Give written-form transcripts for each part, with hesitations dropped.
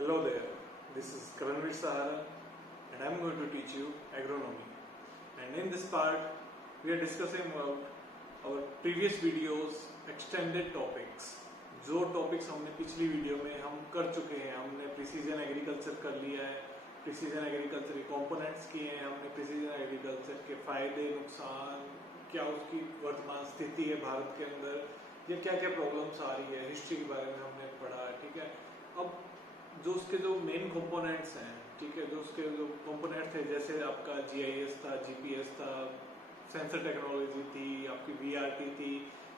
Hello there, this is Karanveer Sahara and I am going to teach you agronomy. And in this part, we are discussing about our previous videos extended topics. जो topics हमने पिछली video में हम कर चुके हैं, हमने precision agriculture कर लिया है, प्रिसीजन एग्रीकल्चर के कंपोनेंट्स किए हैं, हमने प्रिसीजन एग्रीकल्चर के फायदे नुकसान, क्या उसकी वर्तमान स्थिति है भारत के अंदर, या क्या क्या प्रॉब्लम्स आ रही है, हिस्ट्री के बारे में हमने पढ़ा है। ठीक है, अब जो उसके जो मेन कंपोनेंट्स हैं, ठीक है, जो उसके जो कंपोनेंट्स थे, जैसे आपका जीआईएस था, जीपीएस था, सेंसर टेक्नोलॉजी थी, आपकी वीआरटी थी,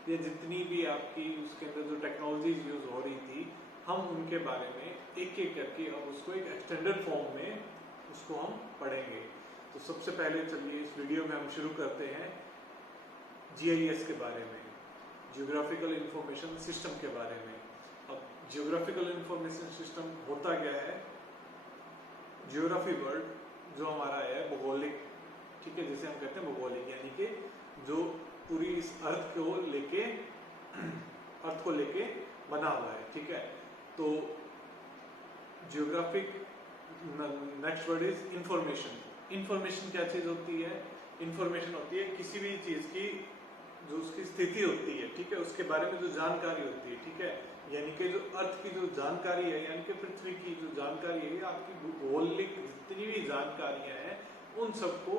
ये जितनी भी आपकी उसके अंदर जो टेक्नोलॉजीज यूज हो रही थी, हम उनके बारे में एक एक करके अब उसको एक एक्सटेंडेड फॉर्म में उसको हम पढ़ेंगे। तो सबसे पहले चलिए इस वीडियो में हम शुरू करते हैं जीआईएस के बारे में, जियोग्राफिकल इंफॉर्मेशन सिस्टम के बारे में। अब जियोग्राफिकल इंफॉर्मेशन सिस्टम होता क्या है? जियोग्राफी वर्ड जो हमारा है भौगोलिक, ठीक है, जैसे हम कहते हैं भौगोलिक, यानी कि जो पूरी इस अर्थ को लेके बना हुआ है। ठीक है, तो geographic next word is information. Information क्या चीज होती है? इंफॉर्मेशन होती है किसी भी चीज की जो उसकी स्थिति होती है, ठीक है, उसके बारे में जो जानकारी होती है। ठीक है, यानी कि जो अर्थ की जो जानकारी है, यानी कि पृथ्वी की जो जानकारी है, आपकी भौगोलिक जितनी भी जानकारियां हैं उन सबको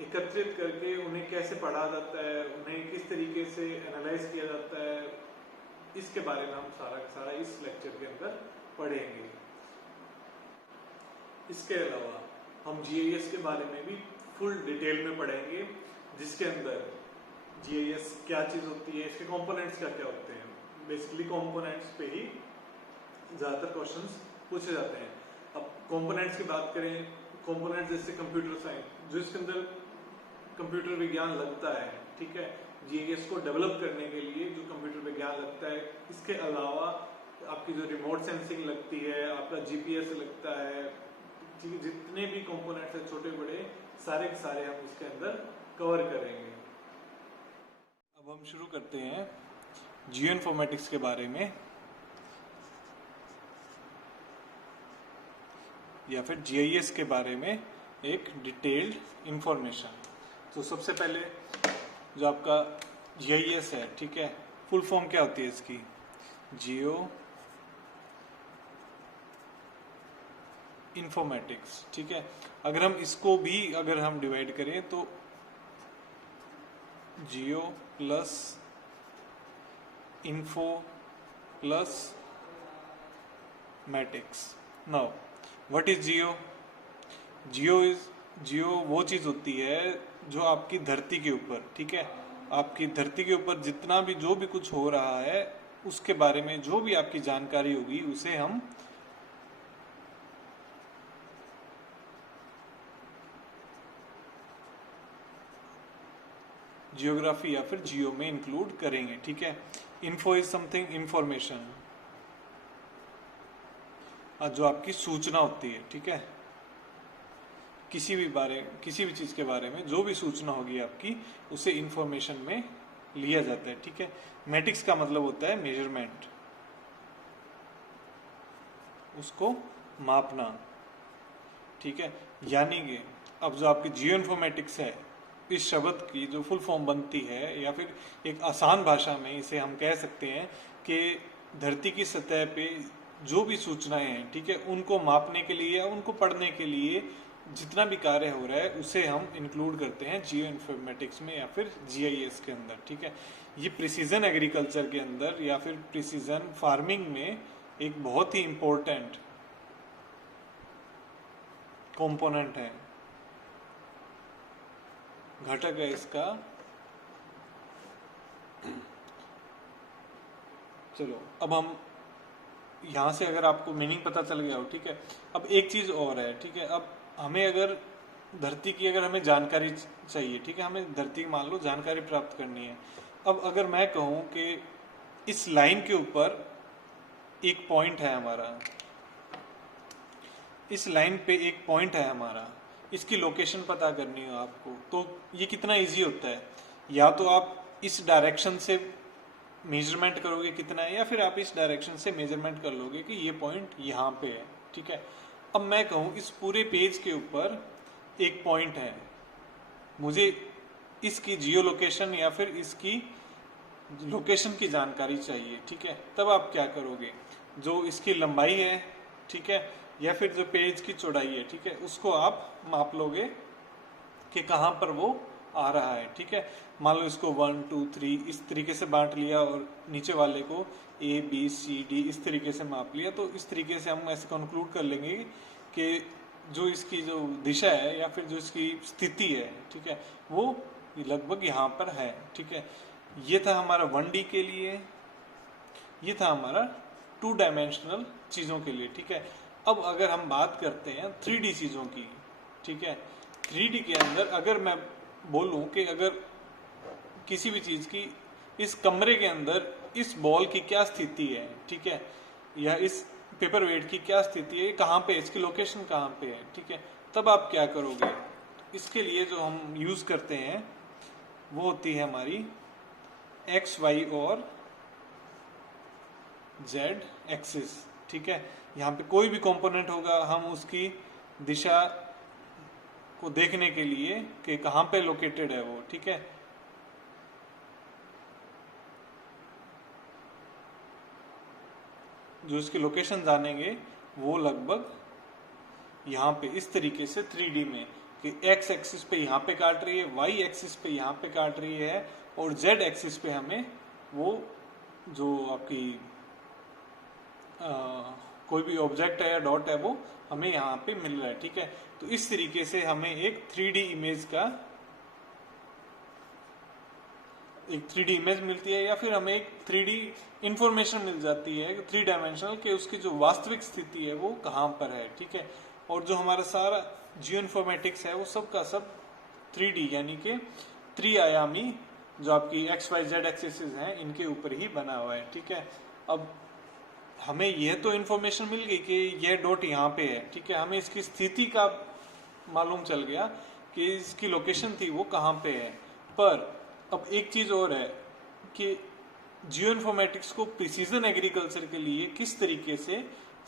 एकत्रित करके उन्हें कैसे पढ़ा जाता है, उन्हें किस तरीके से एनालाइज किया जाता है, इसके बारे में हम सारा का सारा इस लेक्चर के अंदर पढ़ेंगे। इसके अलावा हम जीआईएस के बारे में भी फुल डिटेल में पढ़ेंगे, जिसके अंदर जीआईएस क्या चीज होती है, इसके कंपोनेंट्स क्या क्या होते हैं। बेसिकली कंपोनेंट्स पे ही ज्यादातर क्वेश्चंस पूछे जाते हैं। अब कंपोनेंट्स की बात करें, कंपोनेंट्स जैसे कंप्यूटर साइंस, जो इसके अंदर कंप्यूटर विज्ञान लगता है, ठीक है, जीआईएस को डेवलप करने के लिए जो कंप्यूटर विज्ञान लगता है। इसके अलावा आपकी जो रिमोट सेंसिंग लगती है, आपका जीपीएस लगता है, ठीक है, जितने भी कंपोनेंट्स हैं छोटे बड़े सारे के सारे हम इसके अंदर कवर करेंगे। अब हम शुरू करते हैं जियो इन्फॉर्मेटिक्स के बारे में, या फिर जीआईएस के बारे में एक डिटेल्ड इंफॉर्मेशन। तो सबसे पहले जो आपका जीआईएस है, ठीक है, फुल फॉर्म क्या होती है इसकी? Geo informatics. ठीक है, अगर हम इसको भी अगर हम डिवाइड करें तो geo plus info plus matics. Now what is geo? Geo वो चीज होती है जो आपकी धरती के ऊपर, ठीक है, आपकी धरती के ऊपर जितना भी जो भी कुछ हो रहा है उसके बारे में जो भी आपकी जानकारी होगी उसे हम जियोग्राफी या फिर जियो में इंक्लूड करेंगे। ठीक है, इन्फो इज समथिंग इंफॉर्मेशन, जो आपकी सूचना होती है। ठीक है, किसी भी चीज के बारे में जो भी सूचना होगी आपकी उसे इंफॉर्मेशन में लिया जाता है। ठीक है, मैटिक्स का मतलब होता है मेजरमेंट, उसको मापना। ठीक है, यानी कि अब जो आपकी जियो इन्फॉर्मेटिक्स है, इस शब्द की जो फुल फॉर्म बनती है, या फिर एक आसान भाषा में इसे हम कह सकते हैं कि धरती की सतह पे जो भी सूचनाएं हैं, ठीक है, उनको मापने के लिए या उनको पढ़ने के लिए जितना भी कार्य हो रहा है उसे हम इंक्लूड करते हैं जियो इन्फॉर्मेटिक्स में या फिर जीआईएस के अंदर। ठीक है, ये प्रिसीजन एग्रीकल्चर के अंदर या फिर प्रिसीजन फार्मिंग में एक बहुत ही इंपॉर्टेंट कंपोनेंट है, घटक है इसका। चलो अब हम यहां से अगर आपको मीनिंग पता चल गया हो, ठीक है, अब एक चीज और है। ठीक है, अब हमें अगर धरती की अगर हमें जानकारी चाहिए, ठीक है, हमें धरती की मान लो जानकारी प्राप्त करनी है। अब अगर मैं कहूं कि इस लाइन के ऊपर एक पॉइंट है हमारा, इस लाइन पे एक पॉइंट है हमारा, इसकी लोकेशन पता करनी हो आपको, तो ये कितना इजी होता है। या तो आप इस डायरेक्शन से मेजरमेंट करोगे कितना है, या फिर आप इस डायरेक्शन से मेजरमेंट कर लोगे कि ये पॉइंट यहाँ पे है। ठीक है। अब मैं कहूँ इस पूरे पेज के ऊपर एक पॉइंट है, मुझे इसकी जियो लोकेशन या फिर इसकी लोकेशन की जानकारी चाहिए, ठीक है। तब आप क्या करोगे, जो इसकी लंबाई है, ठीक है, या फिर जो पेज की चौड़ाई है, ठीक है, उसको आप माप लोगे कि कहाँ पर वो आ रहा है, ठीक है। मान लो इसको 1 2 3 इस तरीके से बांट लिया और नीचे वाले को ABCD इस तरीके से माप लिया, तो इस तरीके से हम ऐसे कंक्लूड कर लेंगे कि जो इसकी जो दिशा है या फिर जो इसकी स्थिति है, ठीक है, वो लगभग यहाँ पर है, ठीक है। ये था हमारा 1D के लिए, ये था हमारा 2 डायमेंशनल चीज़ों के लिए, ठीक है। अब अगर हम बात करते हैं 3D चीज़ों की, ठीक है, 3D के अंदर अगर मैं बोलूं कि अगर किसी भी चीज़ की इस कमरे के अंदर इस बॉल की क्या स्थिति है, ठीक है, या इस पेपर वेट की क्या स्थिति है, कहाँ पे, इसकी लोकेशन कहाँ पे है, ठीक है, तब आप क्या करोगे। इसके लिए जो हम यूज़ करते हैं वो होती है हमारी X Y और Z एक्सिस, ठीक है। यहाँ पे कोई भी कंपोनेंट होगा, हम उसकी दिशा को देखने के लिए कि कहाँ पे लोकेटेड है वो, ठीक है, जो इसकी लोकेशन जानेंगे वो लगभग यहाँ पे इस तरीके से 3D में कि X एक्सिस पे यहाँ पे काट रही है, Y एक्सिस पे यहाँ पे काट रही है और Z एक्सिस पे हमें वो जो आपकी कोई भी ऑब्जेक्ट है या डॉट है वो हमें यहाँ पे मिल रहा है, ठीक है। तो इस तरीके से हमें एक 3D इमेज मिलती है या फिर हमें एक 3D इंफॉर्मेशन मिल जाती है 3 डायमेंशनल के उसकी जो वास्तविक स्थिति है वो कहाँ पर है, ठीक है। और जो हमारा सारा जियो इन्फॉर्मेटिक्स है वो सब का सब 3D यानी कि 3 आयामी जो आपकी XYZ एक्सिस हैं इनके ऊपर ही बना हुआ है, ठीक है। अब हमें यह तो इन्फॉर्मेशन मिल गई कि यह डॉट यहाँ पे है, ठीक है, हमें इसकी स्थिति का मालूम चल गया कि इसकी लोकेशन थी वो कहाँ पे है। पर अब एक चीज और है कि जियो इन्फॉर्मेटिक्स को प्रिसीजन एग्रीकल्चर के लिए किस तरीके से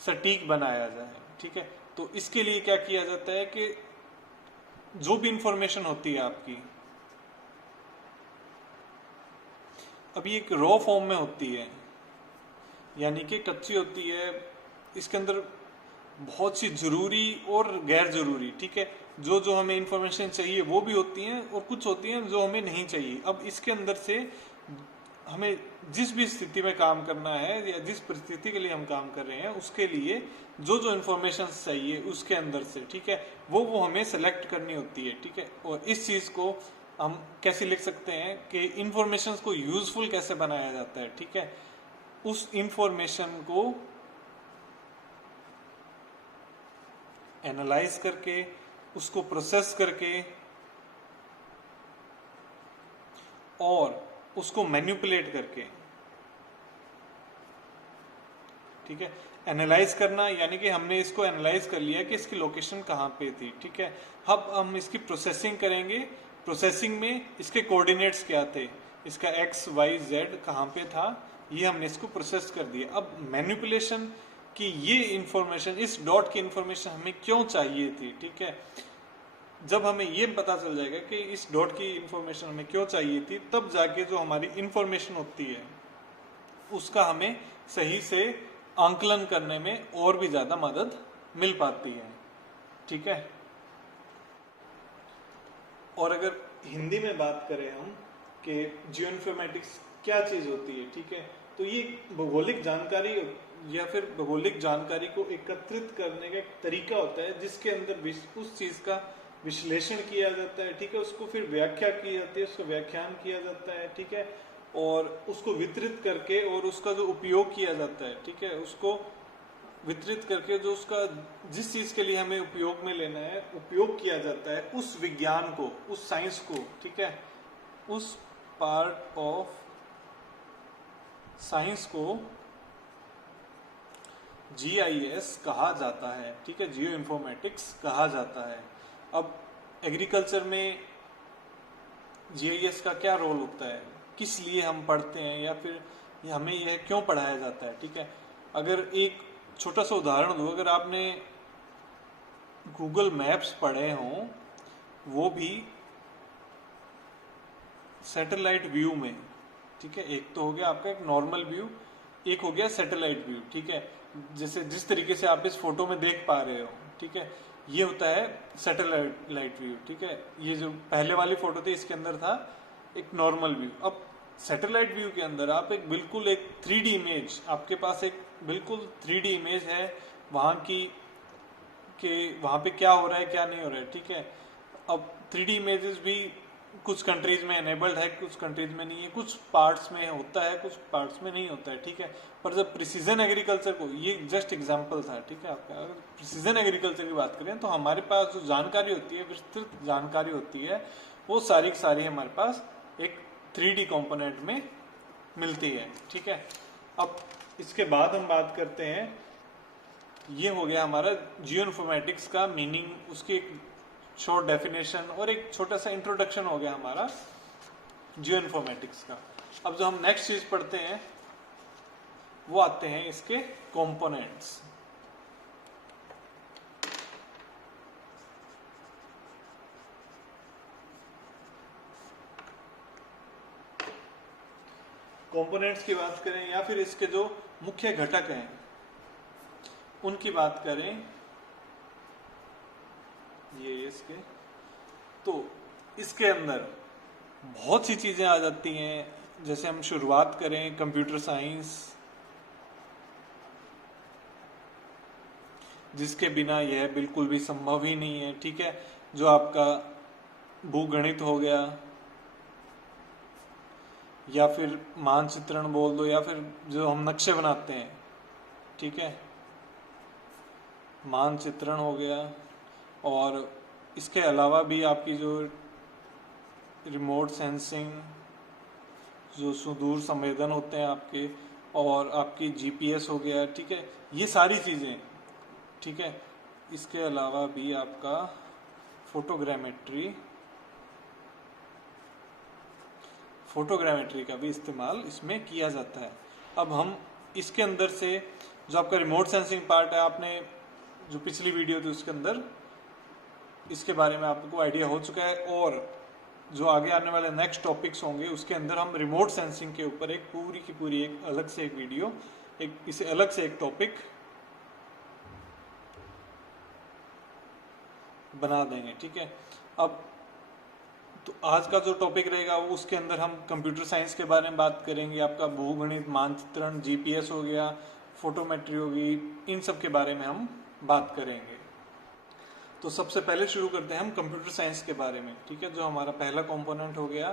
सटीक बनाया जाए, ठीक है। तो इसके लिए क्या किया जाता है कि जो भी इंफॉर्मेशन होती है आपकी, अभी एक रॉ फॉर्म में होती है यानी कि कच्ची होती है, इसके अंदर बहुत सी जरूरी और गैर जरूरी, ठीक है, जो जो हमें इंफॉर्मेशन चाहिए वो भी होती हैं और कुछ होती हैं जो हमें नहीं चाहिए। अब इसके अंदर से हमें जिस भी स्थिति में काम करना है या जिस परिस्थिति के लिए हम काम कर रहे हैं उसके लिए जो जो इन्फॉर्मेशन चाहिए उसके अंदर से, ठीक है, वो हमें सेलेक्ट करनी होती है, ठीक है। और इस चीज को हम कैसे लिख सकते हैं कि इंफॉर्मेशन को यूजफुल कैसे बनाया जाता है, ठीक है। उस इंफॉर्मेशन को एनालाइज करके उसको प्रोसेस करके और उसको मैनिपुलेट करके, ठीक है। एनालाइज करना यानी कि हमने इसको एनालाइज कर लिया कि इसकी लोकेशन कहाँ पे थी, ठीक है। अब हम इसकी प्रोसेसिंग करेंगे, प्रोसेसिंग में इसके कोऑर्डिनेट्स क्या थे, इसका XYZ कहाँ पे था, ये हमने इसको प्रोसेस कर दिया। अब मैनिपुलेशन कि ये इंफॉर्मेशन, इस डॉट की इंफॉर्मेशन हमें क्यों चाहिए थी, ठीक है। जब हमें ये पता चल जाएगा कि इस डॉट की इंफॉर्मेशन हमें क्यों चाहिए थी, तब जाके जो हमारी इंफॉर्मेशन होती है उसका हमें सही से आंकलन करने में और भी ज्यादा मदद मिल पाती है, ठीक है। और अगर हिंदी में बात करें हम कि जियो इन्फॉर्मेटिक्स क्या चीज होती है, ठीक है, तो ये भौगोलिक जानकारी या फिर भौगोलिक जानकारी को एकत्रित करने का एक तरीका होता है जिसके अंदर उस चीज का विश्लेषण किया जाता है, ठीक है, उसको फिर व्याख्या की जाती है, उसको व्याख्यान किया जाता है, ठीक है, और उसको वितरित करके और उसका जो उपयोग किया जाता है, ठीक है, उसको वितरित करके जो उसका जिस चीज के लिए हमें उपयोग में लेना है उपयोग किया जाता है, उस विज्ञान को, उस साइंस को, ठीक है, उस पार्ट ऑफ साइंस को GIS कहा जाता है, ठीक है, जियो इन्फॉर्मेटिक्स कहा जाता है। अब एग्रीकल्चर में GIS का क्या रोल होता है, किस लिए हम पढ़ते हैं या फिर हमें यह क्यों पढ़ाया जाता है, ठीक है। अगर एक छोटा सा उदाहरण दूँ, अगर आपने गूगल मैप्स पढ़े हों, वो भी सैटेलाइट व्यू में, ठीक है। एक तो हो गया आपका एक नॉर्मल व्यू, एक हो गया सैटेलाइट व्यू, ठीक है। जैसे जिस तरीके से आप इस फोटो में देख पा रहे हो, ठीक है, ये होता है सैटेलाइट व्यू, ठीक है। ये जो पहले वाली फोटो थी इसके अंदर था एक नॉर्मल व्यू। अब सैटेलाइट व्यू के अंदर आप एक बिल्कुल एक 3D इमेज, आपके पास एक बिल्कुल 3D इमेज है वहां की, कि वहां पे क्या हो रहा है क्या नहीं हो रहा है, ठीक है। अब 3D इमेजेस भी कुछ कंट्रीज में एनेबल्ड है, कुछ कंट्रीज में नहीं है, कुछ पार्ट्स में होता है, कुछ पार्ट्स में नहीं होता है, ठीक है। पर जब प्रिसीजन एग्रीकल्चर को, ये जस्ट एग्जांपल था, ठीक है, आपका अगर प्रिसीजन एग्रीकल्चर की बात करें तो हमारे पास जो जानकारी होती है, विस्तृत जानकारी होती है, वो सारी की सारी हमारे पास एक 3D कंपोनेंट में मिलती है, ठीक है। अब इसके बाद हम बात करते हैं, ये हो गया हमारा जियो इन्फॉर्मेटिक्स का मीनिंग, उसकी एक शॉर्ट डेफिनेशन और एक छोटा सा इंट्रोडक्शन हो गया हमारा जियो इन्फॉर्मेटिक्स का। अब जो हम नेक्स्ट चीज पढ़ते हैं वो आते हैं इसके कंपोनेंट्स। कंपोनेंट्स की बात करें या फिर इसके जो मुख्य घटक हैं उनकी बात करें, ये इसके, तो इसके अंदर बहुत सी चीजें आ जाती हैं। जैसे हम शुरुआत करें कंप्यूटर साइंस, जिसके बिना यह बिल्कुल भी संभव ही नहीं है, ठीक है। जो आपका भूगणित हो गया, या फिर मानचित्रण बोल दो, या फिर जो हम नक्शे बनाते हैं, ठीक है, मानचित्रण हो गया। और इसके अलावा भी आपकी जो रिमोट सेंसिंग, जो सुदूर संवेदन होते हैं आपके, और आपकी जीपीएस हो गया, ठीक है, ये सारी चीज़ें, ठीक है। इसके अलावा भी आपका फोटोग्रामेट्री का भी इस्तेमाल इसमें किया जाता है। अब हम इसके अंदर से जो आपका रिमोट सेंसिंग पार्ट है, आपने जो पिछली वीडियो थी उसके अंदर इसके बारे में आपको आइडिया हो चुका है, और जो आगे आने वाले नेक्स्ट टॉपिक्स होंगे उसके अंदर हम रिमोट सेंसिंग के ऊपर एक पूरी की पूरी एक अलग से एक वीडियो, एक इसे अलग से एक टॉपिक बना देंगे, ठीक है। अब तो आज का जो टॉपिक रहेगा वो उसके अंदर हम कंप्यूटर साइंस के बारे में बात करेंगे। आपका भूगणित, मानचित्रण, जीपीएस हो गया, फोटोमेट्री होगी, इन सब के बारे में हम बात करेंगे। तो सबसे पहले शुरू करते हैं हम कंप्यूटर साइंस के बारे में, ठीक है। जो हमारा पहला कंपोनेंट हो गया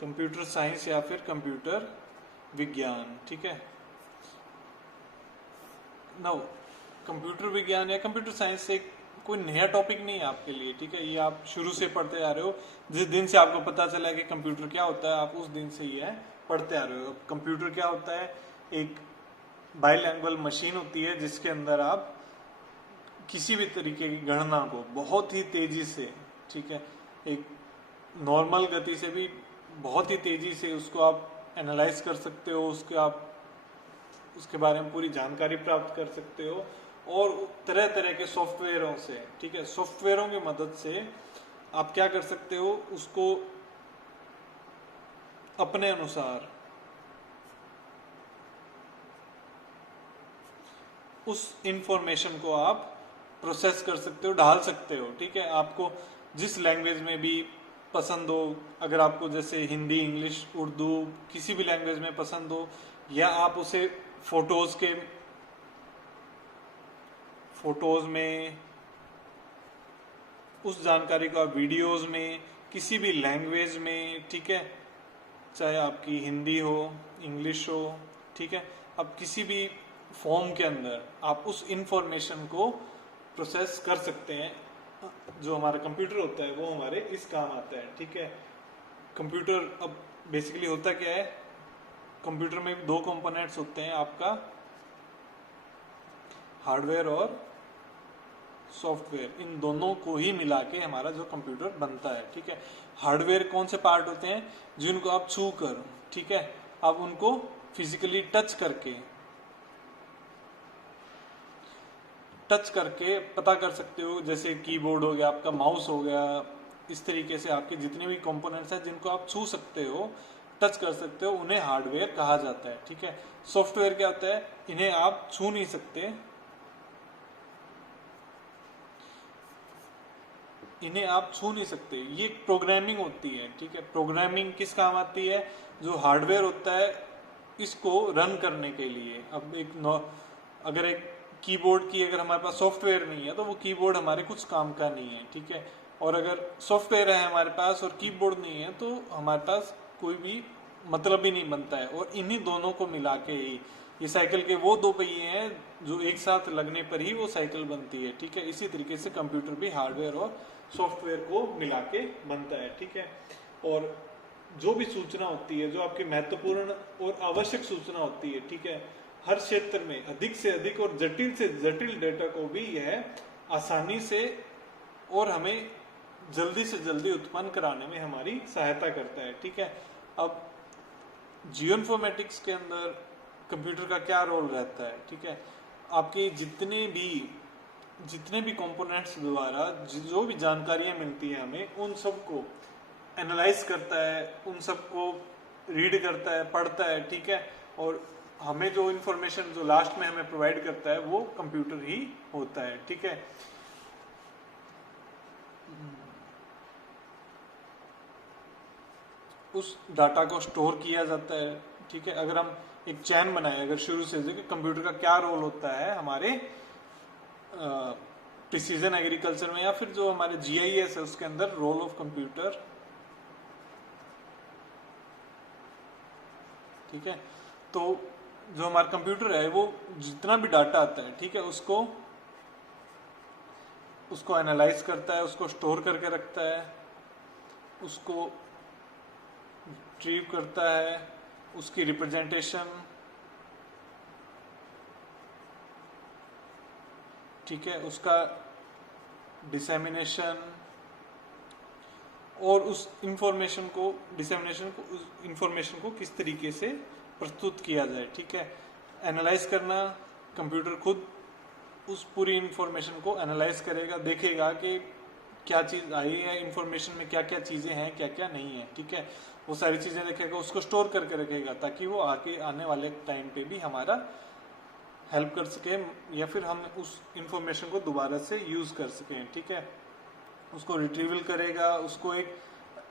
कंप्यूटर साइंस या फिर कंप्यूटर विज्ञान, ठीक है। नाउ कंप्यूटर विज्ञान या कंप्यूटर साइंस एक कोई नया टॉपिक नहीं है आपके लिए, ठीक है। ये आप शुरू से पढ़ते आ रहे हो, जिस दिन से आपको पता चला कि कंप्यूटर क्या होता है, आप उस दिन से ये पढ़ते आ रहे हो। कंप्यूटर क्या होता है? एक बाइलैंग्वेज मशीन होती है जिसके अंदर आप किसी भी तरीके की गणना को बहुत ही तेजी से, ठीक है, एक नॉर्मल गति से भी बहुत ही तेजी से उसको आप एनालाइज कर सकते हो, उसके बारे में पूरी जानकारी प्राप्त कर सकते हो। और तरह तरह के सॉफ्टवेयरों से, ठीक है, सॉफ्टवेयरों की मदद से आप क्या कर सकते हो, उसको अपने अनुसार उस इंफॉर्मेशन को आप प्रोसेस कर सकते हो, डाल सकते हो, ठीक है। आपको जिस लैंग्वेज में भी पसंद हो, अगर आपको जैसे हिंदी, इंग्लिश, उर्दू किसी भी लैंग्वेज में पसंद हो, या आप उसे फोटोज में उस जानकारी को आप वीडियोस में किसी भी लैंग्वेज में, ठीक है, चाहे आपकी हिंदी हो, इंग्लिश हो, ठीक है, अब किसी भी फॉर्म के अंदर आप उस इंफॉर्मेशन को प्रोसेस कर सकते हैं। जो हमारा कंप्यूटर होता है वो हमारे इस काम आता है, ठीक है। कंप्यूटर अब बेसिकली होता क्या है, कंप्यूटर में दो कंपोनेंट्स होते हैं, आपका हार्डवेयर और सॉफ्टवेयर। इन दोनों को ही मिला के हमारा जो कंप्यूटर बनता है, ठीक है। हार्डवेयर कौन से पार्ट होते हैं? जिनको आप छू कर, ठीक है, आप उनको फिजिकली टच करके पता कर सकते हो, जैसे कीबोर्ड हो गया, आपका माउस हो गया, इस तरीके से आपके जितने भी कंपोनेंट्स हैं जिनको आप छू सकते हो, टच कर सकते हो, उन्हें हार्डवेयर कहा जाता है। ठीक है, सॉफ्टवेयर क्या होता है, इन्हें आप छू नहीं सकते, ये प्रोग्रामिंग होती है। ठीक है, प्रोग्रामिंग किस काम आती है, जो हार्डवेयर होता है इसको रन करने के लिए। अब अगर एक कीबोर्ड की अगर हमारे पास सॉफ्टवेयर नहीं है तो वो कीबोर्ड हमारे कुछ काम का नहीं है। ठीक है, और अगर सॉफ्टवेयर है हमारे पास और कीबोर्ड नहीं है तो हमारे पास कोई भी मतलब ही नहीं बनता है। और इन्हीं दोनों को मिला के ही ये साइकिल के वो दो पहिए हैं जो एक साथ लगने पर ही वो साइकिल बनती है। ठीक है, इसी तरीके से कंप्यूटर भी हार्डवेयर और सॉफ्टवेयर को मिला के बनता है। ठीक है, और जो भी सूचना होती है, जो आपकी महत्वपूर्ण और आवश्यक सूचना होती है, ठीक है, हर क्षेत्र में अधिक से अधिक और जटिल से जटिल डेटा को भी यह आसानी से और हमें जल्दी से जल्दी उत्पन्न कराने में हमारी सहायता करता है। ठीक है, अब जियोइंफॉर्मेटिक्स के अंदर कंप्यूटर का क्या रोल रहता है। ठीक है, आपके जितने भी कंपोनेंट्स द्वारा जो भी जानकारियां मिलती है हमें, उन सबको एनालाइज करता है, उन सबको रीड करता है, पढ़ता है। ठीक है, और हमें जो इंफॉर्मेशन जो लास्ट में हमें प्रोवाइड करता है वो कंप्यूटर ही होता है। ठीक है, उस डाटा को स्टोर किया जाता है। ठीक है, अगर हम एक चैन बनाए, अगर शुरू से कंप्यूटर का क्या रोल होता है हमारे प्रिसीजन एग्रीकल्चर में, या फिर जो हमारे जीआईएस है उसके अंदर रोल ऑफ कंप्यूटर। ठीक है, तो जो हमारा कंप्यूटर है वो जितना भी डाटा आता है, ठीक है, उसको एनालाइज करता है, उसको स्टोर करके रखता है, उसको रिट्रीव करता है, उसकी रिप्रेजेंटेशन, ठीक है, उसका डिसेमिनेशन, और उस इंफॉर्मेशन को किस तरीके से प्रस्तुत किया जाए। ठीक है, एनालाइज करना, कंप्यूटर खुद उस पूरी इंफॉर्मेशन को एनालाइज करेगा, देखेगा कि क्या चीज़ आई है, इंफॉर्मेशन में क्या क्या चीज़ें हैं, क्या क्या नहीं है। ठीक है, वो सारी चीज़ें देखेगा, उसको स्टोर करके रखेगा ताकि वो आगे आने वाले टाइम पे भी हमारा हेल्प कर सके, या फिर हम उस इंफॉर्मेशन को दोबारा से यूज़ कर सकें। ठीक है, उसको रिट्रीवल करेगा, उसको एक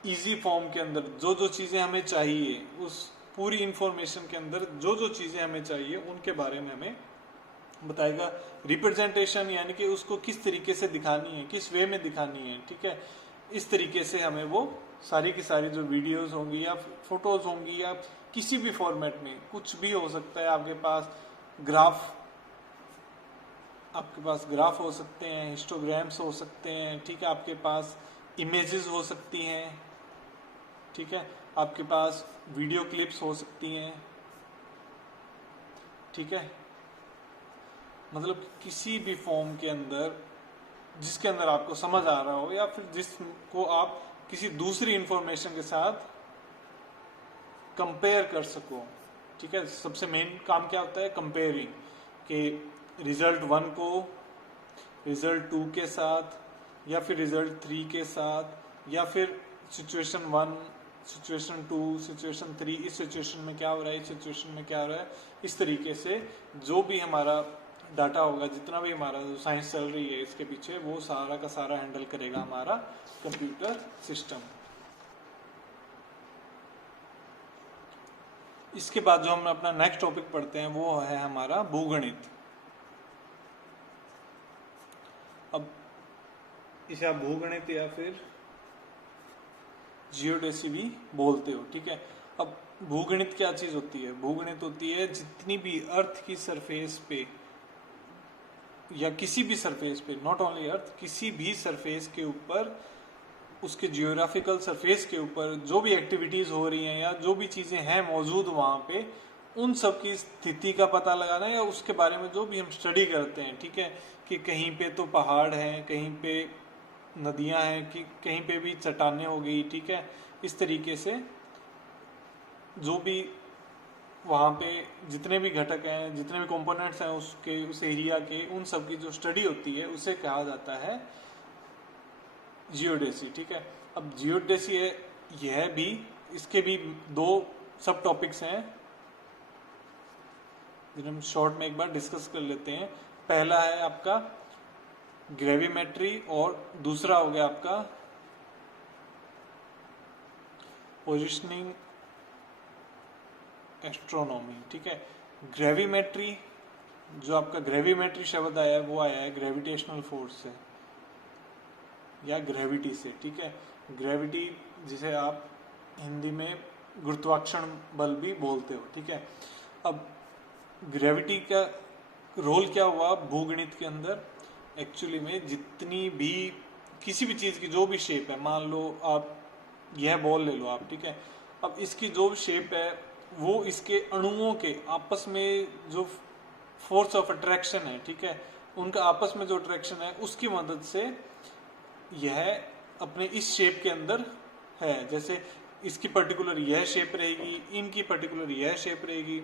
इजी फॉर्म के अंदर जो जो चीज़ें हमें चाहिए, उस पूरी इंफॉर्मेशन के अंदर जो जो चीज़ें हमें चाहिए उनके बारे में हमें बताएगा। रिप्रेजेंटेशन यानी कि उसको किस तरीके से दिखानी है, किस वे में दिखानी है। ठीक है, इस तरीके से हमें वो सारी की सारी जो वीडियोस होंगी या फोटोज होंगी या किसी भी फॉर्मेट में कुछ भी हो सकता है, आपके पास ग्राफ हो सकते हैं, हिस्टोग्राम्स हो सकते हैं। ठीक है, आपके पास इमेजेस हो सकती हैं। ठीक है, आपके पास वीडियो क्लिप्स हो सकती हैं। ठीक है, मतलब किसी भी फॉर्म के अंदर जिसके अंदर आपको समझ आ रहा हो, या फिर जिसको आप किसी दूसरी इंफॉर्मेशन के साथ कंपेयर कर सको। ठीक है, सबसे मेन काम क्या होता है, कंपेयरिंग, कि रिजल्ट 1 को रिजल्ट 2 के साथ, या फिर रिजल्ट 3 के साथ, या फिर सिचुएशन 1, सिचुएशन 2, सिचुएशन 3, इस सिचुएशन में क्या हो रहा है, इस सिचुएशन में क्या हो रहा है। इस तरीके से जो भी हमारा डाटा होगा, जितना भी हमारा जो साइंस चल रही है इसके पीछे, वो सारा का सारा हैंडल करेगा हमारा कंप्यूटर सिस्टम। इसके बाद जो हम अपना नेक्स्ट टॉपिक पढ़ते हैं वो है हमारा भूगणित। अब इसे आप भूगणित या फिर जियोडेसी भी बोलते हो। ठीक है, अब भूगणित क्या चीज होती है, भूगणित होती है जितनी भी अर्थ की सरफेस पे या किसी भी सरफेस पे, नॉट ओनली अर्थ, किसी भी सरफेस के ऊपर, उसके जियोग्राफिकल सरफेस के ऊपर जो भी एक्टिविटीज हो रही हैं या जो भी चीजें हैं मौजूद वहां पे, उन सब की स्थिति का पता लगाना, या उसके बारे में जो भी हम स्टडी करते हैं। ठीक है, कि कहीं पे तो पहाड़ हैं, कहीं पे नदियां हैं, कि कहीं पे भी चट्टानें हो गई। ठीक है, इस तरीके से जो भी वहाँ पे जितने भी घटक हैं, जितने भी कंपोनेंट्स हैं उसके, उस एरिया के, उन सब की जो स्टडी होती है उसे कहा जाता है जियोडेसी। ठीक है, अब जियोडेसी है, यह भी, इसके भी दो सब टॉपिक्स हैं जिन्हें हम शॉर्ट में एक बार डिस्कस कर लेते हैं। पहला है आपका ग्रेविमेट्री और दूसरा हो गया आपका पोजिशनिंग एस्ट्रोनॉमी। ठीक है, ग्रेविमेट्री, जो आपका ग्रेविमेट्री शब्द आया है वो आया है ग्रेविटेशनल फोर्स से या ग्रेविटी से। ठीक है, ग्रेविटी जिसे आप हिंदी में गुरुत्वाकर्षण बल भी बोलते हो। ठीक है, अब ग्रेविटी का रोल क्या हुआ भूगणित के अंदर? एक्चुअली में जितनी भी किसी भी चीज की जो भी शेप है, मान लो आप यह बॉल ले लो आप, ठीक है, अब इसकी जो शेप है वो इसके अणुओं के आपस में जो फोर्स ऑफ अट्रैक्शन है, ठीक है, उनका आपस में जो अट्रैक्शन है उसकी मदद से यह अपने इस शेप के अंदर है। जैसे इसकी पर्टिकुलर यह शेप रहेगी, इनकी पर्टिकुलर यह शेप रहेगी,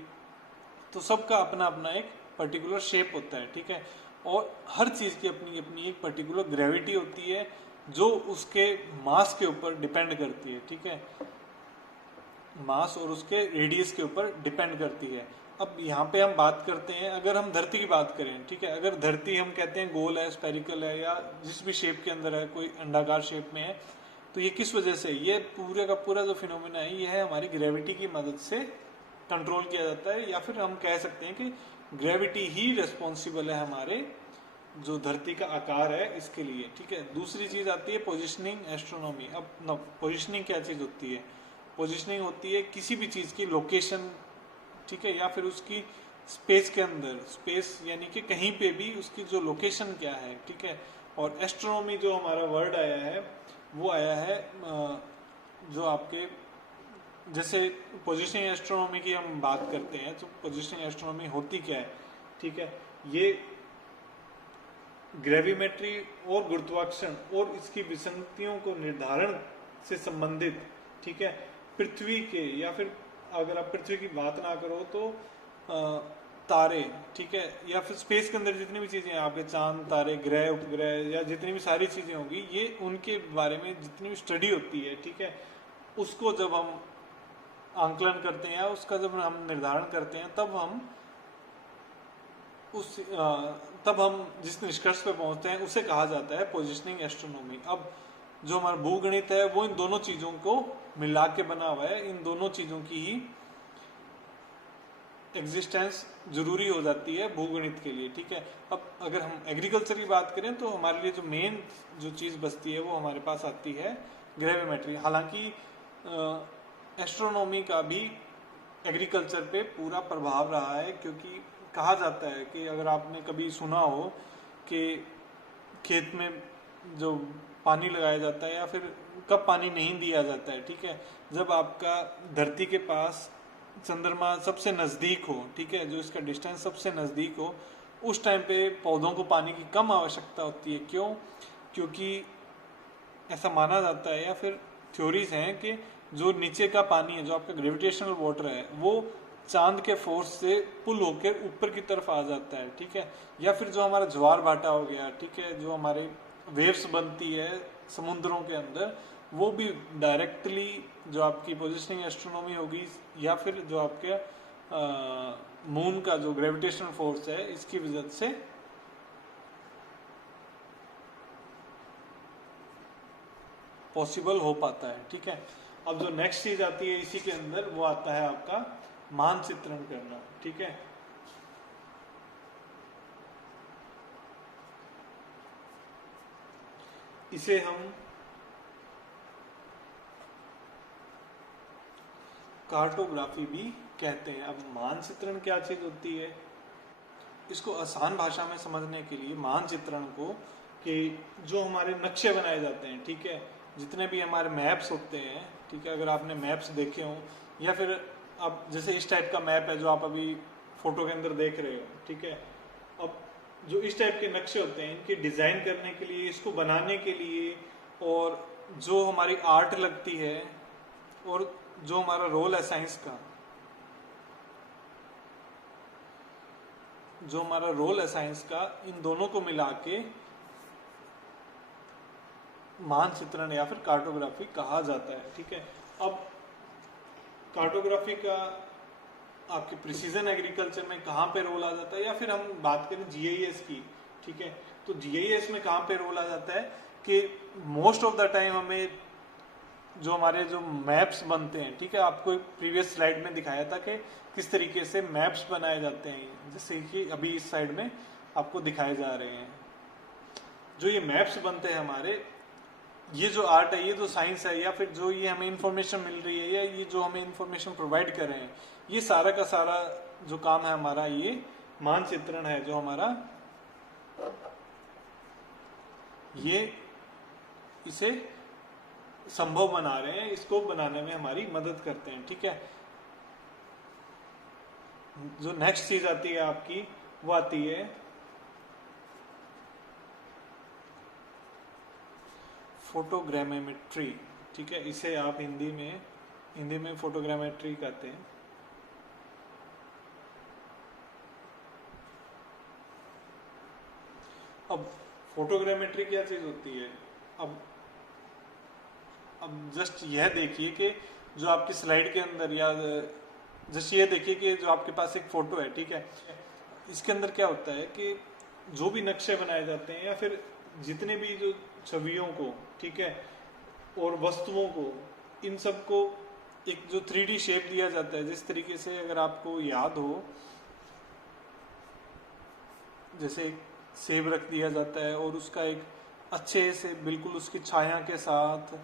तो सबका अपना अपना एक पर्टिकुलर शेप होता है। ठीक है, और हर चीज की अपनी अपनी एक पर्टिकुलर ग्रेविटी होती है जो उसके मास के ऊपर डिपेंड करती है। ठीक है, मास और उसके रेडियस के ऊपर डिपेंड करती है। अब यहाँ पे हम बात करते हैं, अगर हम धरती की बात करें, ठीक है, अगर धरती हम कहते हैं गोल है, स्पेरिकल है, या जिस भी शेप के अंदर है, कोई अंडाकार शेप में है, तो ये किस वजह से, ये पूरे का पूरा जो फिनोमिना है ये है हमारी ग्रेविटी की मदद से कंट्रोल किया जाता है, या फिर हम कह सकते हैं कि ग्रेविटी ही रिस्पॉन्सिबल है हमारे जो धरती का आकार है इसके लिए। ठीक है, दूसरी चीज आती है पोजिशनिंग एस्ट्रोनॉमी। अब पोजिशनिंग क्या चीज होती है? पोजिशनिंग होती है किसी भी चीज की लोकेशन, ठीक है, या फिर उसकी स्पेस के अंदर, स्पेस यानी कि कहीं पे भी उसकी जो लोकेशन क्या है। ठीक है, और एस्ट्रोनॉमी जो हमारा वर्ड आया है वो आया है जो आपके, जैसे पोजिशनिंग एस्ट्रोनॉमी की हम बात करते हैं तो पोजिशनिंग एस्ट्रोनॉमी होती क्या है? ठीक है, ये ग्रेविमेट्री और गुरुत्वाकर्षण और इसकी विसंगतियों को निर्धारण से संबंधित, ठीक है, पृथ्वी के, या फिर अगर आप पृथ्वी की बात ना करो तो तारे, ठीक है, या फिर स्पेस के अंदर जितनी भी चीजें हैं आपके, चांद, तारे, ग्रह, उपग्रह, या जितनी भी सारी चीजें होंगी, ये उनके बारे में जितनी भी स्टडी होती है, ठीक है, उसको जब हम आंकलन करते हैं, उसका जब हम निर्धारण करते हैं, तब हम जिस निष्कर्ष पे पहुंचते हैं उसे कहा जाता है पोजिशनिंग एस्ट्रोनॉमी। अब जो हमारा भूगणित है वो इन दोनों चीजों को मिला के बना हुआ है, इन दोनों चीजों की ही एग्जिस्टेंस जरूरी हो जाती है भूगणित के लिए। ठीक है, अब अगर हम एग्रीकल्चर की बात करें तो हमारे लिए जो मेन जो चीज बचती है वो हमारे पास आती है ग्रेविमेट्री। हालांकि एस्ट्रोनॉमी का भी एग्रीकल्चर पे पूरा प्रभाव रहा है, क्योंकि कहा जाता है कि अगर आपने कभी सुना हो कि खेत में जो पानी लगाया जाता है या फिर कब पानी नहीं दिया जाता है, ठीक है, जब आपका धरती के पास चंद्रमा सबसे नज़दीक हो, ठीक है, जो इसका डिस्टेंस सबसे नज़दीक हो, उस टाइम पे पौधों को पानी की कम आवश्यकता होती है। क्यों? क्योंकि ऐसा माना जाता है, या फिर थ्योरीज हैं कि जो नीचे का पानी है, जो आपका ग्रेविटेशनल वाटर है, वो चांद के फोर्स से पुल होकर ऊपर की तरफ आ जाता है। ठीक है, या फिर जो हमारा ज्वार भाटा हो गया, ठीक है, जो हमारे वेव्स बनती है समुद्रों के अंदर, वो भी डायरेक्टली जो आपकी पोजिशनिंग एस्ट्रोनॉमी होगी, या फिर जो आपके मून का जो ग्रेविटेशनल फोर्स है इसकी वजह से पॉसिबल हो पाता है। ठीक है, अब जो नेक्स्ट चीज आती है इसी के अंदर वो आता है आपका मानचित्रण करना। ठीक है, इसे हम कार्टोग्राफी भी कहते हैं। अब मानचित्रण क्या चीज होती है, इसको आसान भाषा में समझने के लिए मानचित्रण को, कि जो हमारे नक्शे बनाए जाते हैं, ठीक है, जितने भी हमारे मैप्स होते हैं, ठीक है, अगर आपने मैप्स देखे हों, या फिर अब जैसे इस टाइप का मैप है जो आप अभी फोटो के अंदर देख रहे हो, ठीक है, अब जो इस टाइप के नक्शे होते हैं, इनके डिजाइन करने के लिए, इसको बनाने के लिए, और जो हमारी आर्ट लगती है, और जो हमारा रोल है साइंस का, जो हमारा रोल है साइंस का, इन दोनों को मिला के मानचित्रण या फिर कार्टोग्राफी कहा जाता है। ठीक है, अब कार्टोग्राफी का आपके प्रिसीजन एग्रीकल्चर में कहाँ पे रोल आ जाता है, या फिर हम बात करें जीआईएस की, ठीक है, तो जीआईएस में कहाँ पे रोल आ जाता है कि मोस्ट ऑफ द टाइम हमें जो हमारे जो मैप्स बनते हैं, ठीक है, आपको प्रीवियस स्लाइड में दिखाया था कि किस तरीके से मैप्स बनाए जाते हैं, जैसे कि अभी इस साइड में आपको दिखाए जा रहे हैं। जो ये मैप्स बनते हैं हमारे, ये जो आर्ट है, ये जो साइंस है, या फिर जो ये हमें इंफॉर्मेशन मिल रही है, या ये जो हमें इंफॉर्मेशन प्रोवाइड कर रहे हैं, ये सारा का सारा जो काम है हमारा, ये मानचित्रण है जो हमारा, ये इसे संभव बना रहे हैं, इसको बनाने में हमारी मदद करते हैं। ठीक है, जो नेक्स्ट चीज आती है आपकी, वो आती है फोटोग्रामेट्री। ठीक है, इसे आप हिंदी में फोटोग्रामेट्री कहते हैं। अब फोटोग्रामेट्री क्या चीज होती है, अब जस्ट यह देखिए कि जो आपकी स्लाइड के अंदर, या जस्ट ये देखिए कि जो आपके पास एक फोटो है, ठीक है, इसके अंदर क्या होता है कि जो भी नक्शे बनाए जाते हैं, या फिर जितने भी जो छवियों को, ठीक है, और वस्तुओं को, इन सबको एक जो 3D शेप दिया जाता है, जिस तरीके से अगर आपको याद हो, जैसे एक सेब रख दिया जाता है और उसका एक अच्छे से बिल्कुल उसकी छाया के साथ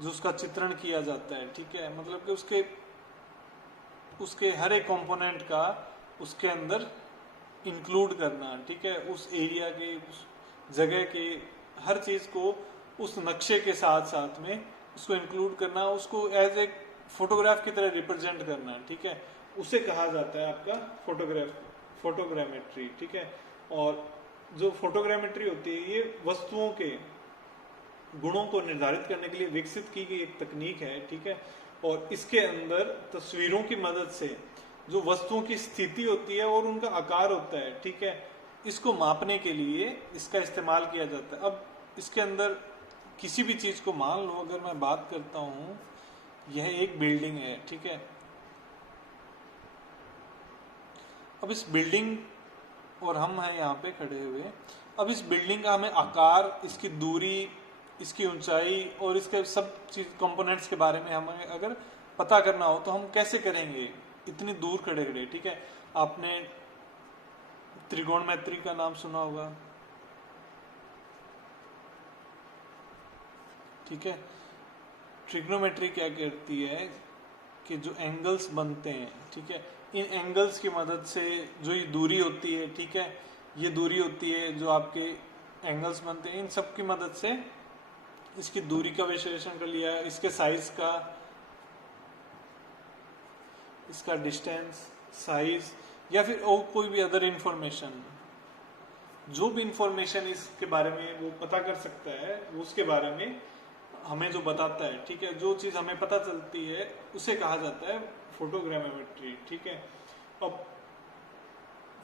जो उसका चित्रण किया जाता है। ठीक है, मतलब कि उसके हर एक कंपोनेंट का उसके अंदर इंक्लूड करना। ठीक है, उस एरिया के, उस जगह के हर चीज को उस नक्शे के साथ साथ में उसको इंक्लूड करना, उसको एज ए फोटोग्राफ की तरह रिप्रेजेंट करना। ठीक है, उसे कहा जाता है आपका फोटोग्रामेट्री। ठीक है, और जो फोटोग्रामेट्री होती है, ये वस्तुओं के गुणों को निर्धारित करने के लिए विकसित की गई एक तकनीक है। ठीक है, और इसके अंदर तस्वीरों की मदद से जो वस्तुओं की स्थिति होती है और उनका आकार होता है, ठीक है, इसको मापने के लिए इसका इस्तेमाल किया जाता है। अब इसके अंदर किसी भी चीज को, मान लो अगर मैं बात करता हूं, यह एक बिल्डिंग है, ठीक है, अब इस बिल्डिंग, और हम हैं यहाँ पे खड़े हुए, अब इस बिल्डिंग का हमें आकार, इसकी दूरी, इसकी ऊंचाई और इसके सब चीज कंपोनेंट्स के बारे में हमें अगर पता करना हो तो हम कैसे करेंगे, इतनी दूर खड़े खड़े। ठीक है, आपने त्रिकोणमिति का नाम सुना होगा। ठीक है, ट्रिग्नोमेट्री क्या करती है कि जो एंगल्स बनते हैं, ठीक है, इन एंगल्स की मदद से जो ये दूरी होती है, ठीक है, ये दूरी होती है, जो आपके एंगल्स बनते हैं, इन सब की मदद से इसकी दूरी का विश्लेषण कर लिया, इसके साइज का, इसका डिस्टेंस, साइज, या फिर और कोई भी अदर इंफॉर्मेशन, जो भी इंफॉर्मेशन इसके बारे में वो पता कर सकता है, वो उसके बारे में हमें जो बताता है। ठीक है, जो चीज हमें पता चलती है उसे कहा जाता है फोटोग्रामेट्री। ठीक है, अब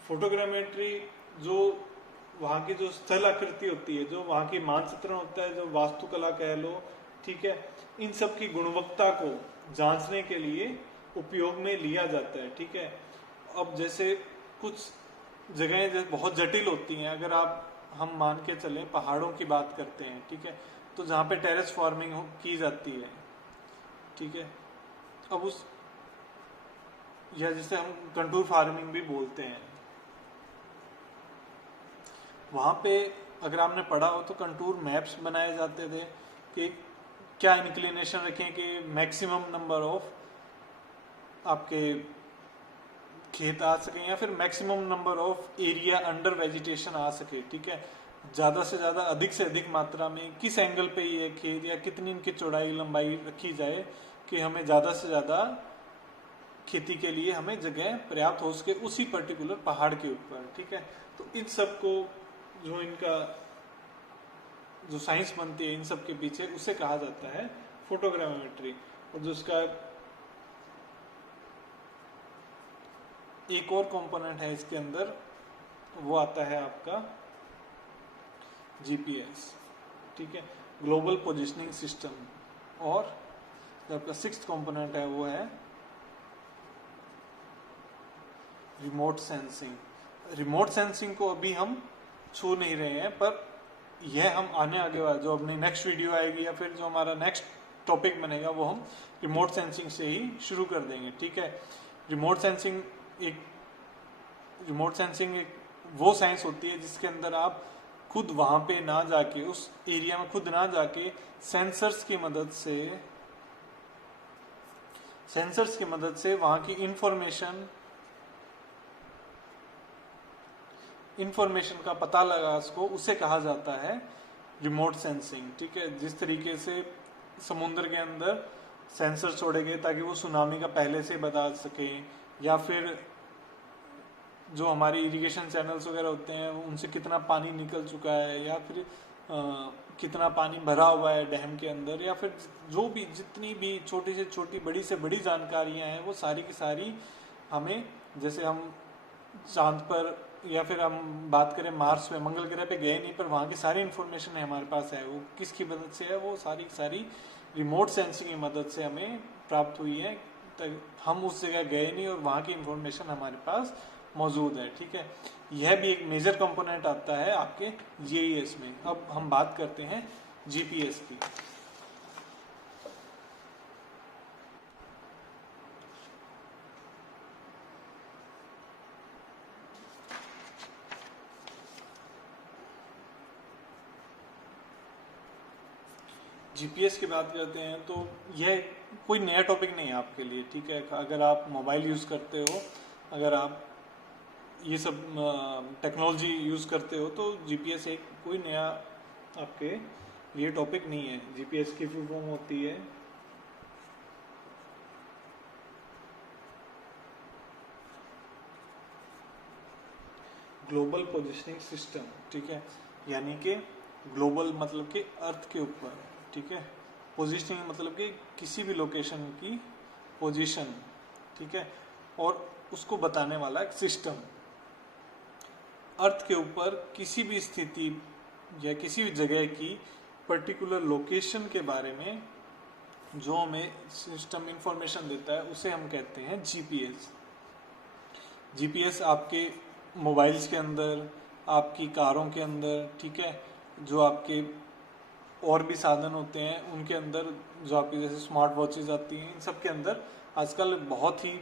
फोटोग्रामेट्री जो वहाँ की जो स्थल आकृति होती है, जो वहाँ की मानचित्रण होता है, जो वास्तुकला कह लो, ठीक है, इन सब की गुणवत्ता को जांचने के लिए उपयोग में लिया जाता है। ठीक है, अब जैसे कुछ जगहें जैसे बहुत जटिल होती हैं, अगर हम मान के चले पहाड़ों की बात करते हैं, ठीक है, तो जहाँ पे टेरेस फार्मिंग की जाती है, ठीक है, अब या जिसे हम कंटूर फार्मिंग भी बोलते हैं, वहाँ पे अगर आपने पढ़ा हो तो कंटूर मैप्स बनाए जाते थे कि क्या इंक्लिनेशन रखें कि मैक्सिमम नंबर ऑफ आपके खेत आ सके, या फिर maximum number of area under vegetation आ सके। ठीक है, ज़्यादा से ज़्यादा, अधिक से अधिक मात्रा में किस एंगल पे ये खेत, या कितनी इनकी चौड़ाई लंबाई रखी जाए कि हमें ज़्यादा से ज़्यादा खेती के लिए हमें जगह पर्याप्त हो सके उसी पर्टिकुलर पहाड़ के ऊपर। ठीक है, तो इन सब को जो इनका जो साइंस बनती है इन सब के पीछे, उसे कहा जाता है फोटोग्रामेट्री। और जो उसका एक और कंपोनेंट है इसके अंदर, वो आता है आपका जीपीएस, ठीक है, ग्लोबल पोजिशनिंग सिस्टम। और जो आपका सिक्स्थ कंपोनेंट है वो है रिमोट सेंसिंग। रिमोट सेंसिंग को अभी हम छू नहीं रहे हैं, पर यह हम आगे वाला जो अपनी नेक्स्ट वीडियो आएगी या फिर जो हमारा नेक्स्ट टॉपिक बनेगा वो हम रिमोट सेंसिंग से ही शुरू कर देंगे, ठीक है। रिमोट सेंसिंग एक वो साइंस होती है जिसके अंदर आप खुद वहां पे ना जाके, उस एरिया में खुद ना जाके सेंसर्स की मदद से वहां की इंफॉर्मेशन का पता लगा उसको, उसे कहा जाता है रिमोट सेंसिंग, ठीक है। जिस तरीके से समुद्र के अंदर सेंसर छोड़े गए ताकि वो सुनामी का पहले से बता सके, या फिर जो हमारे इरिगेशन चैनल्स वगैरह होते हैं उनसे कितना पानी निकल चुका है, या फिर कितना पानी भरा हुआ है डैम के अंदर, या फिर जो भी जितनी भी छोटी से छोटी बड़ी से बड़ी जानकारियां हैं वो सारी की सारी हमें, जैसे हम चांद पर या फिर हम बात करें मार्स पे, मंगल ग्रह पे गए नहीं पर वहाँ की सारी इन्फॉर्मेशन है हमारे पास है, वो किसकी मदद से है, वो सारी की सारी रिमोट सेंसिंग की मदद से हमें प्राप्त हुई है। हम उस जगह गए नहीं और वहाँ की इंफॉर्मेशन हमारे पास मौजूद है, ठीक है। यह भी एक मेजर कंपोनेंट आता है आपके जीआईएस में। अब हम बात करते हैं जीपीएस की। जीपीएस की बात करते हैं तो यह कोई नया टॉपिक नहीं है आपके लिए, ठीक है। अगर आप मोबाइल यूज़ करते हो, अगर आप ये सब टेक्नोलॉजी यूज़ करते हो तो जीपीएस एक कोई नया आपके लिए टॉपिक नहीं है। जीपीएस की फुल फॉर्म होती है ग्लोबल पोजिशनिंग सिस्टम, ठीक है। यानी कि ग्लोबल मतलब कि अर्थ के ऊपर, ठीक है। पोजिशनिंग मतलब कि किसी भी लोकेशन की पोजीशन, ठीक है, और उसको बताने वाला एक सिस्टम। अर्थ के ऊपर किसी भी स्थिति या किसी भी जगह की पर्टिकुलर लोकेशन के बारे में जो हमें सिस्टम इंफॉर्मेशन देता है उसे हम कहते हैं जीपीएस। जीपीएस आपके मोबाइल्स के अंदर, आपकी कारों के अंदर, ठीक है, जो आपके और भी साधन होते हैं उनके अंदर, जो आपकी जैसे स्मार्ट वॉचेस आती हैं, इन सब के अंदर आजकल बहुत ही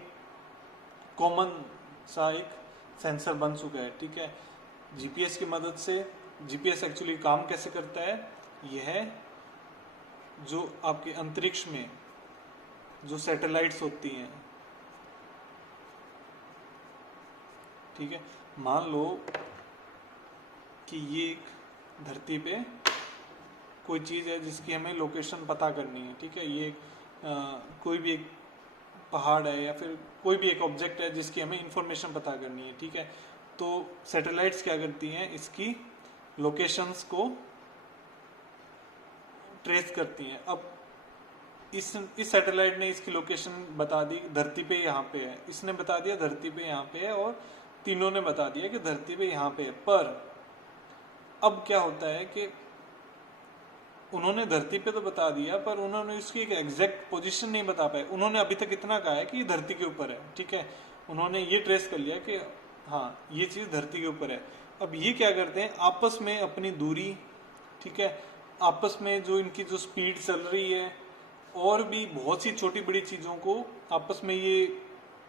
कॉमन सा एक सेंसर बन चुका है, ठीक है। जीपीएस की मदद से, जीपीएस एक्चुअली काम कैसे करता है, यह जो आपके अंतरिक्ष में जो सैटेलाइट्स होती हैं, ठीक है, मान लो कि ये एक धरती पे कोई चीज़ है जिसकी हमें लोकेशन पता करनी है, ठीक है। ये कोई भी एक पहाड़ है या फिर कोई भी एक ऑब्जेक्ट है जिसकी हमें इंफॉर्मेशन पता करनी है, ठीक है। तो सैटेलाइट्स क्या करती हैं, इसकी लोकेशंस को ट्रेस करती हैं। अब इस सैटेलाइट ने इसकी लोकेशन बता दी, धरती पे यहाँ पे है, इसने बता दिया धरती पे यहाँ पे है, और तीनों ने बता दिया कि धरती पे यहाँ पे है। पर अब क्या होता है कि उन्होंने धरती पे तो बता दिया पर उन्होंने इसकी एक एग्जैक्ट पोजीशन नहीं बता पाए। उन्होंने अभी तक इतना कहा है कि ये धरती के ऊपर है, ठीक है, उन्होंने ये ट्रेस कर लिया कि हाँ ये चीज़ धरती के ऊपर है। अब ये क्या करते हैं, आपस में अपनी दूरी, ठीक है, आपस में जो इनकी जो स्पीड चल रही है और भी बहुत सी छोटी बड़ी चीज़ों को आपस में ये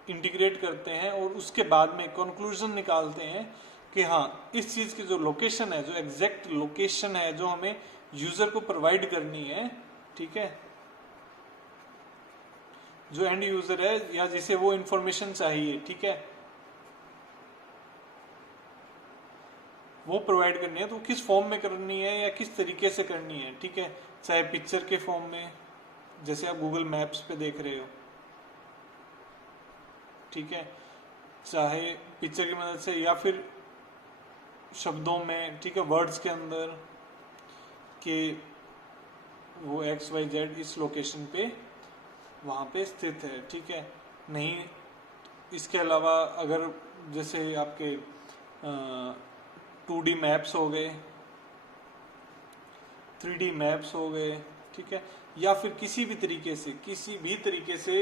इंटीग्रेट करते हैं और उसके बाद में कंक्लूजन निकालते हैं कि हाँ इस चीज़ की जो लोकेशन है, जो एग्जैक्ट लोकेशन है जो हमें यूजर को प्रोवाइड करनी है, ठीक है, जो एंड यूजर है या जिसे वो इंफॉर्मेशन चाहिए, ठीक है, वो प्रोवाइड करनी है, तो किस फॉर्म में करनी है या किस तरीके से करनी है, ठीक है। चाहे पिक्चर के फॉर्म में, जैसे आप गूगल मैप्स पे देख रहे हो, ठीक है, चाहे पिक्चर की मदद से या फिर शब्दों में, ठीक है, वर्ड्स के अंदर कि वो XYZ इस लोकेशन पे वहाँ पे स्थित है, ठीक है। नहीं इसके अलावा अगर जैसे आपके 2D मैप्स हो गए, 3D मैप्स हो गए, ठीक है, या फिर किसी भी तरीके से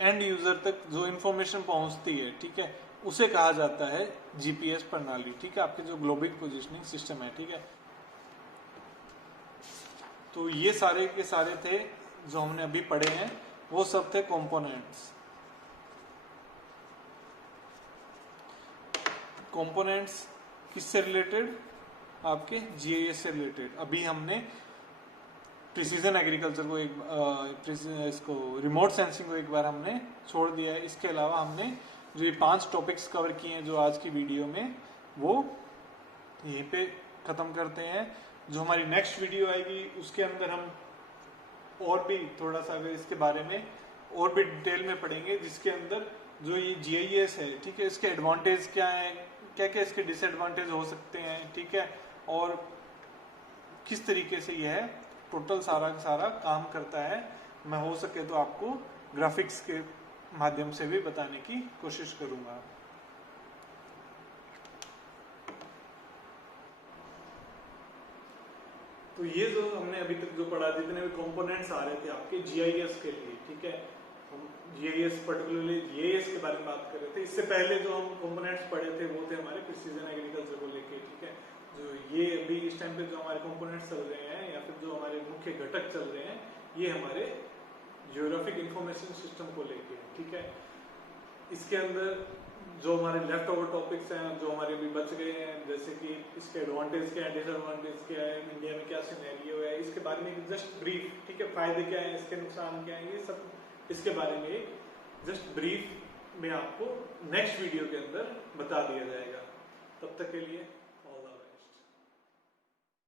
एंड यूजर तक जो इंफॉर्मेशन पहुंचती है, ठीक है, उसे कहा जाता है जीपीएस प्रणाली, ठीक है, आपके जो ग्लोबल पोजिशनिंग सिस्टम है, ठीक है। तो ये सारे के सारे थे जो हमने अभी पढ़े हैं, वो सब थे कंपोनेंट्स। कंपोनेंट्स किससे रिलेटेड? आपके जीआईएस से रिलेटेड। अभी हमने प्रिसीजन एग्रीकल्चर को इसको रिमोट सेंसिंग को एक बार हमने छोड़ दिया है। इसके अलावा हमने जो ये 5 टॉपिक्स कवर किए हैं जो आज की वीडियो में, वो यहीं पे खत्म करते हैं। जो हमारी नेक्स्ट वीडियो आएगी उसके अंदर हम और भी थोड़ा सा इसके बारे में और भी डिटेल में पढ़ेंगे, जिसके अंदर जो ये जीआईएस है, ठीक है, इसके एडवांटेज क्या है, क्या क्या इसके डिसएडवांटेज हो सकते हैं, ठीक है, और किस तरीके से यह टोटल सारा का सारा काम करता है। मैं हो सके तो आपको ग्राफिक्स के माध्यम से भी बताने की कोशिश करूंगा। तो ये जो हमने अभी तक जो पढ़ा, जितने भी कंपोनेंट्स आ रहे थे आपके जीआईएस के लिए, ठीक है, हम जीआईएस पर्टिकुलरली जीआईएस के बारे में बात कर रहे थे। इससे पहले जो हम कंपोनेंट्स पढ़े थे वो थे हमारे प्रिसीजन एग्रीकल्चर को लेके, ठीक है। जो ये अभी इस टाइम पे जो हमारे कंपोनेंट्स चल रहे हैं या फिर जो हमारे मुख्य घटक चल रहे हैं, ये हमारे जियोग्राफिक इंफॉर्मेशन सिस्टम को लेके, ठीक है। इसके अंदर जो हमारे लेफ्ट ओवर टॉपिक्स हैं, जो हमारे भी बच गए हैं, जैसे कि इसके एडवांटेज क्या है, डिसएडवांटेज क्या है, इंडिया में क्या सिनेरियो है, इसके बारे में जस्ट ब्रीफ, ठीक है, फायदे क्या है, इसके नुकसान क्या है, ये सब इसके बारे में जस्ट ब्रीफ में आपको नेक्स्ट वीडियो के अंदर बता दिया जाएगा। तब तक के लिए